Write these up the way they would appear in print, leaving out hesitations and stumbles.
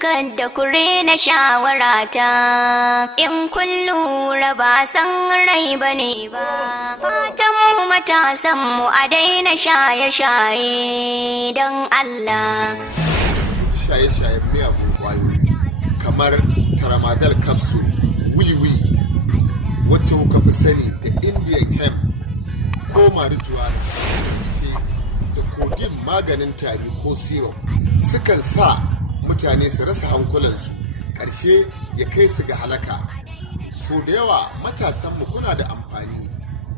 kada kure na shawarata, in kun lura ba san rai bane ba. Fatan mu matasan mu a daina shaye-shaye don Allah. Shaye-shaye miyagun kwayoyi kamar tramadol capsule, wiwi wacce kuka fi sani da Indian hemp ko marijuana ce da codeine maganin tari ko syrup sukan sa mutane su rasa hankulansu, ƙarshe ya kai su ga halaka. So da yawa matasanmu kuna da amfani,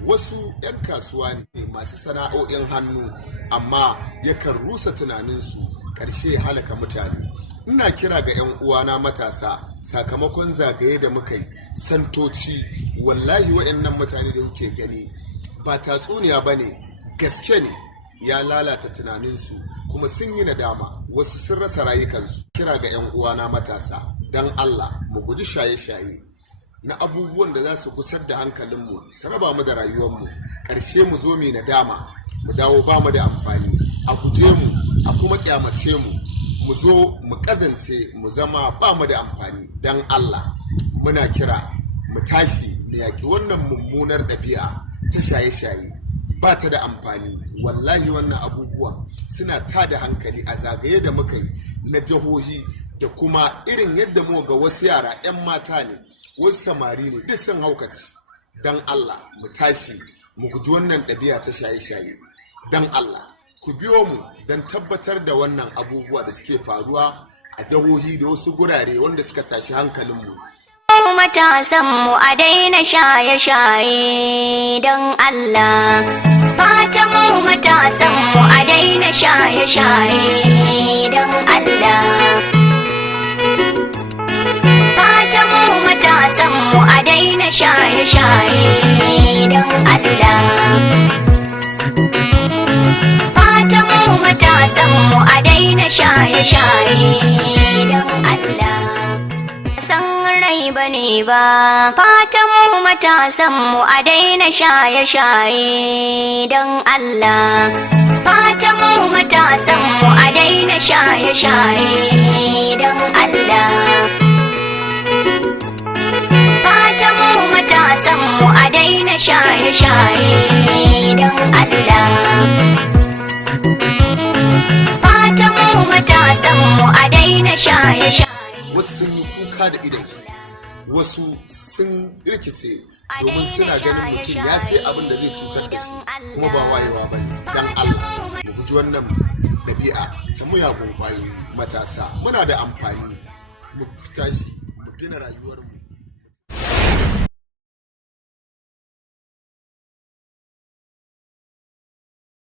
wasu 'yan kasuwa ne masu sana'o'in hannu, amma yakan rusa tunaninsu, ƙarshe halaka mutane. Ina kira ga 'yan uwana matasa, sakamakon zagaye da muka yi santoci, wallahi wa'annan mutane da kuke gani ba tatsuniya ba ne, gaske ne ya lalata tunaninsu, kuma sun yi nadama, wasu sun rasa rayukansu. Kira ga 'yan uwana matasa, don Allah mu guji shaye-shaye na abubuwan da za su kusar da hankalinmu, su raba mu da rayuwarmu, ƙarshe mu zo mu nadama, mu dawo ba mu da amfani, a guje mu, a kuma kyamace mu, mu zo mu kazance mu zama ba mu da amfani. Don Allah muna kira mu tashi mu yaƙi wannan mummunar ɗabi'a ta shaye-shaye, ba ta da amfani. Wallahi wannan abubuwan suna tada hankali a zagaye da muka yi na jihohi, da kuma irin yadda mu ga wasu yara 'yan mata ne, wasu samari ne, duk sun haukaci. Don Allah mu tashi mu guji wannan ɗabi'a ta shaye-shaye. Don Allah ku biyo mu don tabbatar da wannan abubuwa da suke faruwa a jihohi da wasu gurare wanda suka tashi hankalinmu. Matasanmu a daina shaye-shaye don Allah. Fatanmu matasanmu a daina shaye-shaye don Allah. Fatanmu matasanmu a daina shaye-shaye don Allah. Fatanmu matasanmu a daina shaye-shaye don Allah. San rai bane ba, fatanmu matasanmu a daina shaye-shaye don Allah. Fatanmu matasanmu a daina shaye-shaye don Allah. Fatanmu matasanmu a daina shaye-shaye don Allah. Fatanmu matasanmu a daina shaye-shaye. Wasu sun yi kuka da idansu, wasu sun rikice domin suna ganin mutum ya sai abin da zai cutar da shi, kuma ba wayewa ba ne. Don Allah mu guji wannan ɗabi'a ta muyagun kwayoyi. Matasa muna da amfani, mu tashi mu gina rayuwarmu.